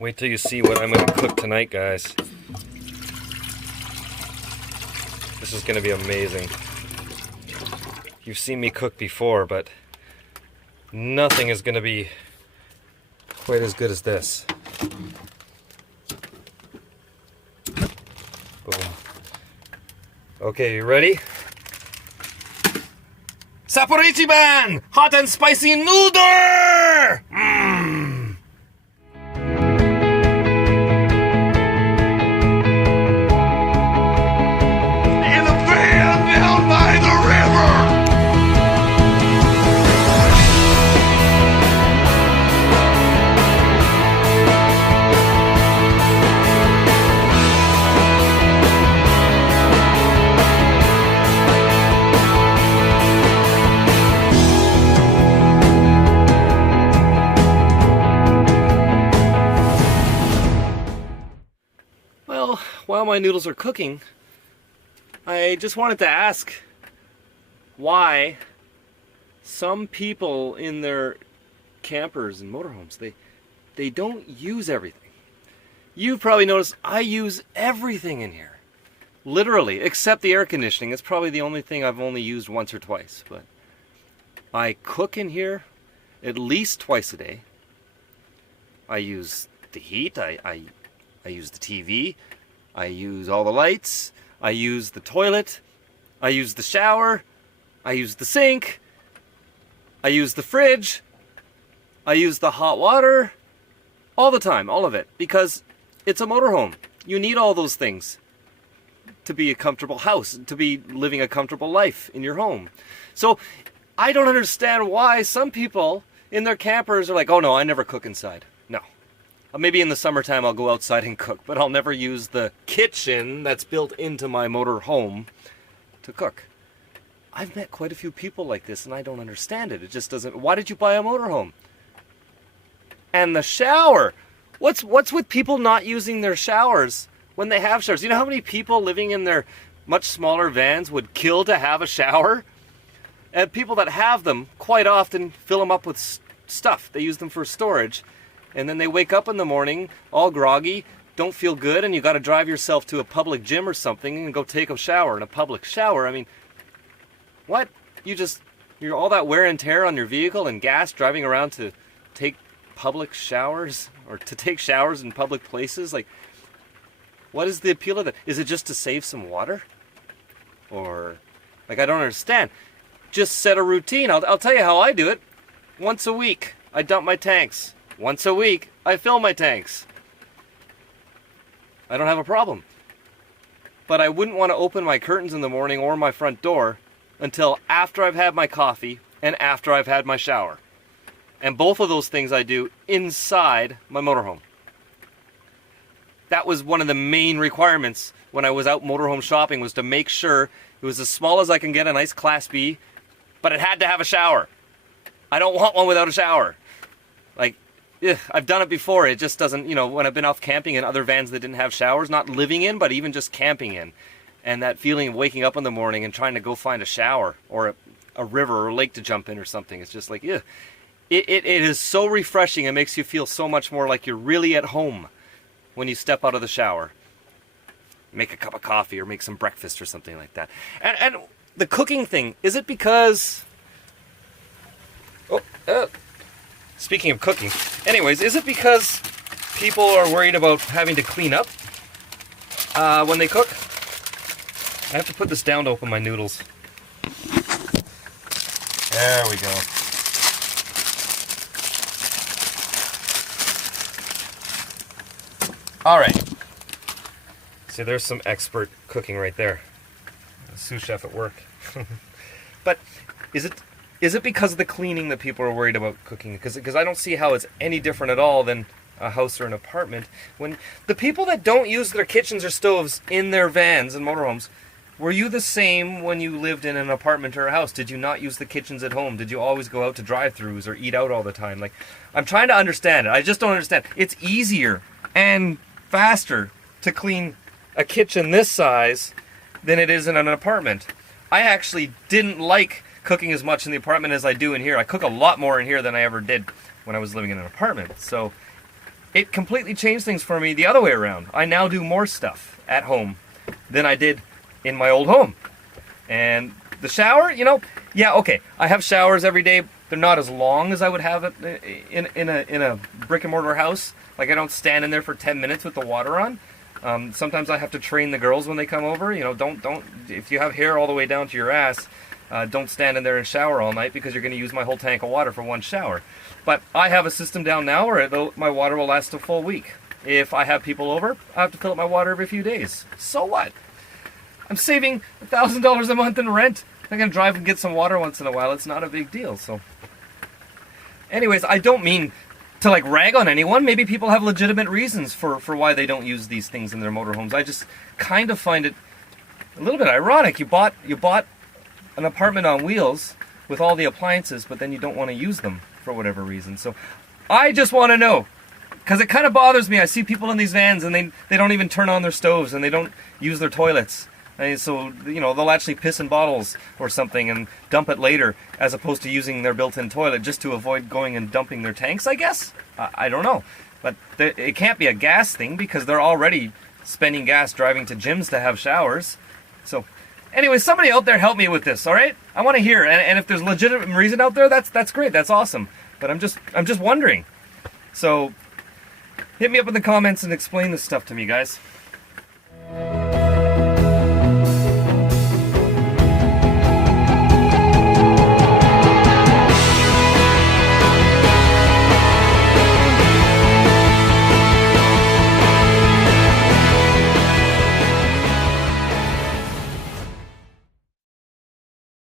Wait till you see what I'm going to cook tonight, guys. This is going to be amazing. You've seen me cook before, but nothing is going to be quite as good as this. Boom. Okay, you ready? Saporichiban! Hot and spicy noodle! Mmm! In a van down by the river! Well, while my noodles are cooking, I just wanted to ask why some people in their campers and motorhomes, they don't use everything. You've probably noticed I use everything in here. Literally, except the air conditioning. It's probably the only thing I've only used once or twice. But I cook in here at least twice a day. I use the heat. I use the TV. I use all the lights. I use the toilet. I use the shower. I use the sink. I use the fridge. I use the hot water. All the time, all of it. Because it's a motorhome. You need all those things to be a comfortable house, to be living a comfortable life in your home. So I don't understand why some people in their campers are like, oh no, I never cook inside. No. Maybe in the summertime I'll go outside and cook, but I'll never use the kitchen that's built into my motor home to cook. I've met quite a few people like this and I don't understand it. It just doesn't... Why did you buy a motorhome? And the shower! What's with people not using their showers when they have showers? You know how many people living in their much smaller vans would kill to have a shower? And people that have them quite often fill them up with stuff. They use them for storage. And then they wake up in the morning all groggy, don't feel good, and you got to drive yourself to a public gym or something and go take a shower in a public shower. I mean, what? You're all that wear and tear on your vehicle and gas driving around to take public showers or to take showers in public places? Like, what is the appeal of that? Is it just to save some water? Or, like, I don't understand. Just set a routine. I'll tell you how I do it. Once a week, I dump my tanks. Once a week, I fill my tanks. I don't have a problem. But I wouldn't want to open my curtains in the morning or my front door until after I've had my coffee and after I've had my shower. And both of those things I do inside my motorhome. That was one of the main requirements when I was out motorhome shopping, was to make sure it was as small as I can get, a nice Class B, but it had to have a shower. I don't want one without a shower. Like, I've done it before. It just doesn't, when I've been off camping in other vans that didn't have showers, not living in, but even just camping in. And that feeling of waking up in the morning and trying to go find a shower or a river or a lake to jump in or something. It's just like, It is so refreshing. It makes you feel so much more like you're really at home when you step out of the shower. Make a cup of coffee or make some breakfast or something like that. And the cooking thing, is it because... Speaking of cooking, anyways, is it because people are worried about having to clean up when they cook? I have to put this down to open my noodles. There we go. All right. See, there's some expert cooking right there. A sous chef at work. But is it because of the cleaning that people are worried about cooking? Because I don't see how it's any different at all than a house or an apartment. When the people that don't use their kitchens or stoves in their vans and motorhomes, were you the same when you lived in an apartment or a house? Did you not use the kitchens at home? Did you always go out to drive-thrus or eat out all the time? Like, I'm trying to understand it. I just don't understand. It's easier and faster to clean a kitchen this size than it is in an apartment. I actually didn't like cooking as much in the apartment as I do in here. I cook a lot more in here than I ever did when I was living in an apartment. So it completely changed things for me the other way around. I now do more stuff at home than I did in my old home. And the shower, you know, yeah, okay, I have showers every day. They're not as long as I would have it in a brick and mortar house. Like, I don't stand in there for 10 minutes with the water on. Sometimes I have to train the girls when they come over. You know, don't if you have hair all the way down to your ass, don't stand in there and shower all night, because you're going to use my whole tank of water for one shower. But I have a system down now where my water will last a full week. If I have people over, I have to fill up my water every few days. So what? I'm saving $1,000 a month in rent. I can drive and get some water once in a while. It's not a big deal. So, anyways, I don't mean to like rag on anyone. Maybe people have legitimate reasons for why they don't use these things in their motorhomes. I just kind of find it a little bit ironic. You bought an apartment on wheels with all the appliances, but then you don't want to use them for whatever reason. So I just want to know, because it kind of bothers me. I see people in these vans and they don't even turn on their stoves and they don't use their toilets. And so, you know, they'll actually piss in bottles or something and dump it later, as opposed to using their built-in toilet just to avoid going and dumping their tanks, I guess? I don't know. But it can't be a gas thing, because they're already spending gas driving to gyms to have showers. So, anyway, somebody out there help me with this, all right? I want to hear. And if there's a legitimate reason out there, that's great. That's awesome. But I'm just wondering. So, hit me up in the comments and explain this stuff to me, guys.